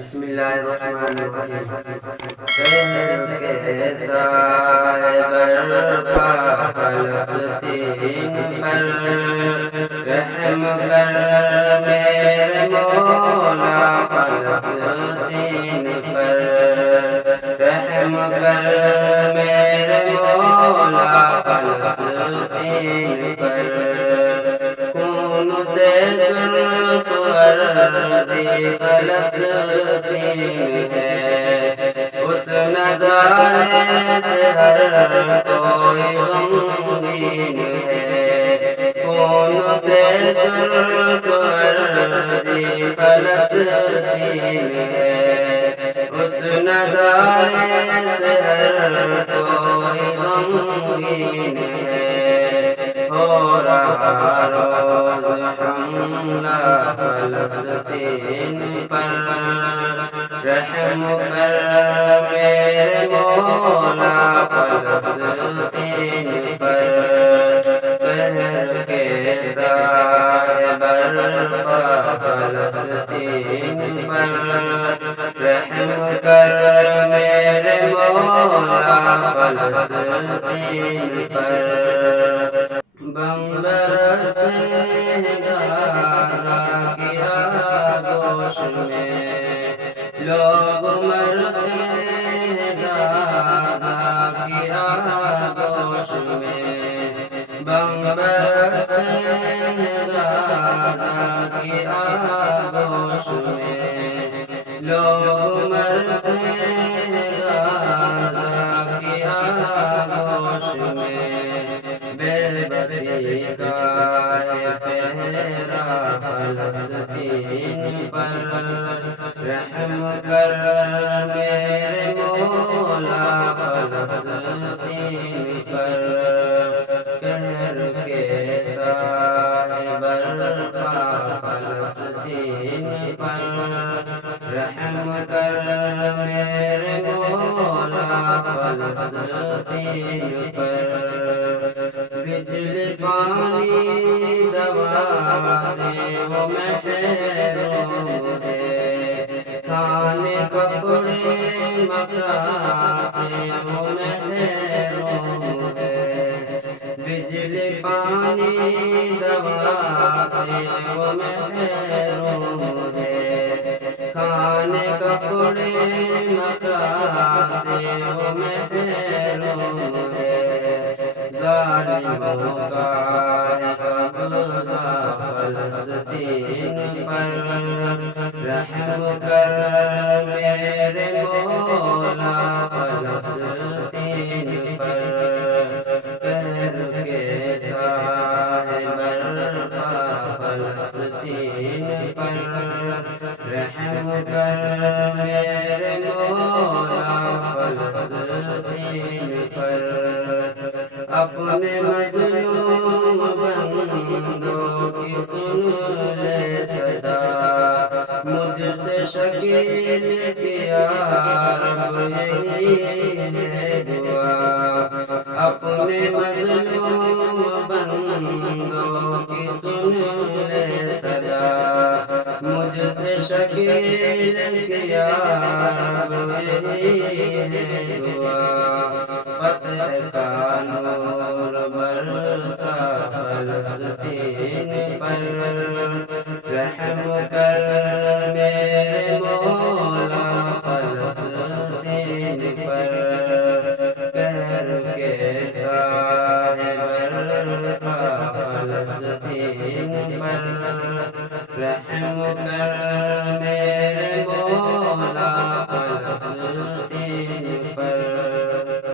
بسم اللہ الرحمن الرحیم۔ شہر کے سائے برپا فلسطین پر، رحم کر میرے مولا فلسطین پر، رحم کر میرے مولا فلسطین پر۔ خون سے سرخ ارضی فلسطین ہے، اس نظارے سے ہر کوئی غمگین ہے۔ خون سے سرخ ارضی فلسطین ہے، اس نظارے سے ہر کوئی غمگین ہے۔ ہو رہا روز حملہ فلسطین پر، رحم کر میرے مولا فلسطین پر۔ قہر کے سائے برپا فلسطین پر، رحم کر میرے مولا فلسطین پر۔ بم برستے ہیں غازہ کی آغوش میں، لوگ مرتے ہیں غازہ کی آغوش میں۔ بم برستے ہیں غازہ کی آغوش میں، لوگ مرتے ہیں غازہ کی آغوش میں۔ بے بسی کا ہے پہرا فلسطین پر، رحم کر میرے مولا فلسطین پر۔ قہر کے سائے برپا فلسطین پر، رحم کر میرے مولا فلسطین پر۔ بجلی پانی دوا سے وہ محروم ہے، کھانے کپڑے مکان سے وہ محروم ہے۔ بجلی پانی دوا سے وہ محروم ہے، کھانے کپڑے مکان سے وہ محروم ہے۔ ظالموں کا ہے قبضہ فلسطین پر، رحم کر میرے مولا فلسطین پر۔ قہر کے سائے برپا فلسطین پر، رحم کر میرے مولا فلسطین پر۔ اپنے مظلوم بندوں کی سن لے صدا، مجھ سے شکیل کیا رب یہی ہے دعا۔ اپنے مظلوم بندوں کی سن لے صدا، مجھ سے شکیل کیا رب یہی ہے دعا۔ فتح کا نور برسا فلسطین پر، رحم کر میرے مولا فلسطین پر۔ قہر کے سائے برپا فلسطین پر، رحم کر میرے